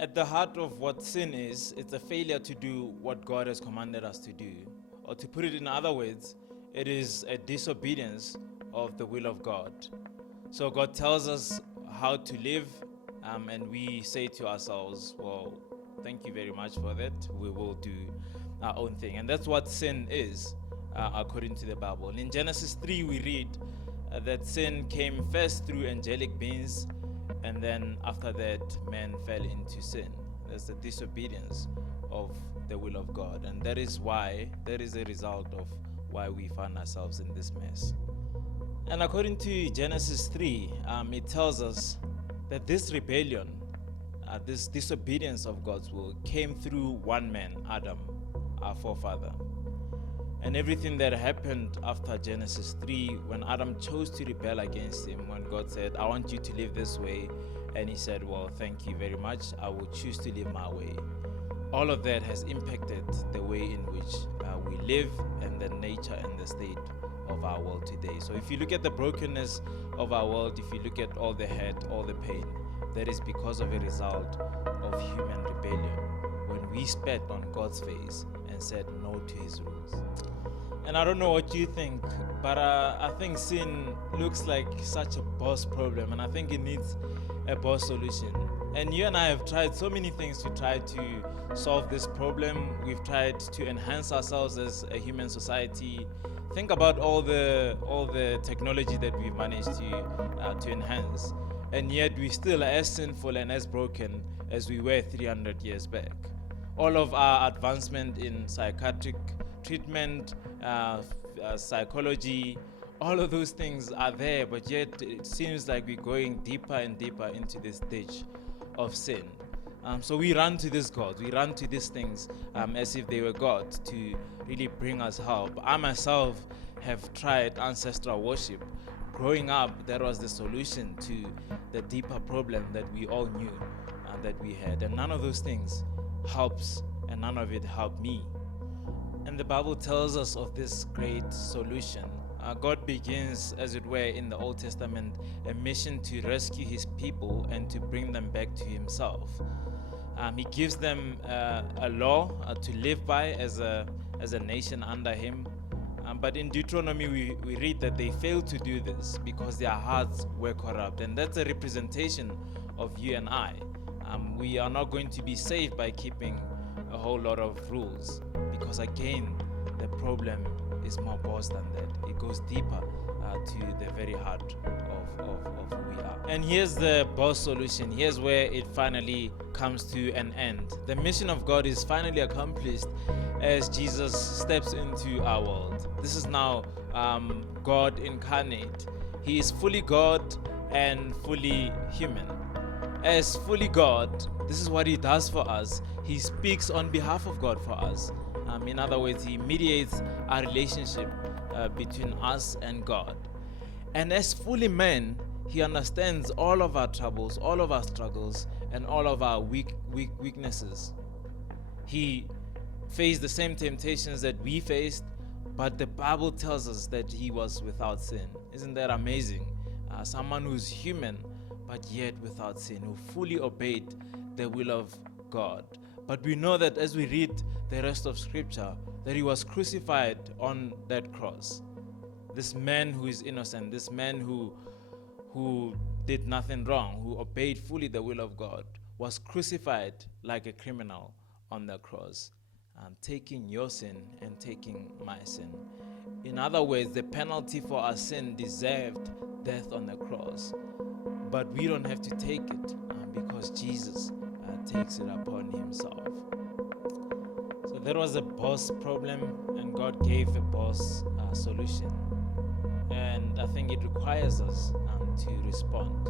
At the heart of what sin is, it's a failure to do what God has commanded us to do. Or to put it in other words, it is a disobedience of the will of God. So God tells us how to live, and we say to ourselves, well, thank you very much for that. We will do our own thing. And that's what sin is, according to the Bible. In Genesis 3, we read that sin came first through angelic beings, and then after that, man fell into sin. That's the disobedience of the will of God. And that is a result of why we find ourselves in this mess. And according to Genesis 3, it tells us that this rebellion, this disobedience of God's will, came through one man, Adam, our forefather. And everything that happened after Genesis 3, when Adam chose to rebel against him, when God said, I want you to live this way, and he said, well, thank you very much, I will choose to live my way. All of that has impacted the way in which we live and the nature and the state of our world today. So if you look at the brokenness of our world, if you look at all the hurt, all the pain, that is because of a result of human rebellion, when we spat on God's face and said no to his rules. And I don't know what you think, but I think sin looks like such a boss problem, and I think it needs a boss solution. And you and I have tried so many things to try to solve this problem. We've tried to enhance ourselves as a human society. Think about all the technology that we've managed to enhance, and yet we still are as sinful and as broken as we were 300 years back. All of our advancement in psychiatric treatment, psychology, all of those things are there, but yet it seems like we're going deeper and deeper into this ditch of sin. So we run to these gods, we run to these things as if they were God to really bring us help. I myself have tried ancestral worship. Growing up, that was the solution to the deeper problem that we all knew that we had. And none of those things helps, and none of it helped me. And the Bible tells us of this great solution. God begins, as it were, in the Old Testament, a mission to rescue his people and to bring them back to himself. He gives them a law to live by as a nation under him. But in Deuteronomy, we read that they failed to do this because their hearts were corrupt. And that's a representation of you and I. We are not going to be saved by keeping a whole lot of rules, because again, the problem is more boss than that. It goes deeper to the very heart of who we are. And here's the boss solution. Here's where it finally comes to an end. The mission of God is finally accomplished as Jesus steps into our world. This is now God incarnate. He is fully God and fully human. As fully God, this is what he does for us. He speaks on behalf of God for us. In other words, he mediates our relationship between us and God. And as fully man, he understands all of our troubles, all of our struggles, and all of our weaknesses. He faced the same temptations that we faced, but the Bible tells us that he was without sin. Isn't that amazing? Someone who's human, but yet without sin, who fully obeyed the will of God. But we know that as we read the rest of Scripture, that he was crucified on that cross. This man who is innocent, this man who did nothing wrong, who obeyed fully the will of God, was crucified like a criminal on the cross, taking your sin and taking my sin. In other words, the penalty for our sin deserved death on the cross. But we don't have to take it because Jesus takes it upon himself. So that was a boss problem, and God gave a boss solution. And I think it requires us to respond.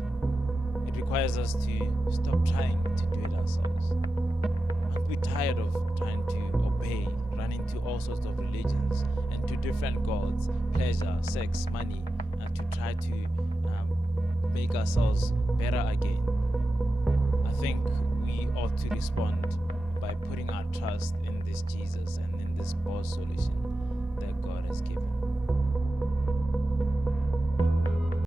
It requires us to stop trying to do it ourselves. Aren't we tired of trying to obey, running to all sorts of religions and to different gods, pleasure, sex, money, and to try to make ourselves better again? I think we ought to respond by putting our trust in this Jesus and in this boss solution that God has given.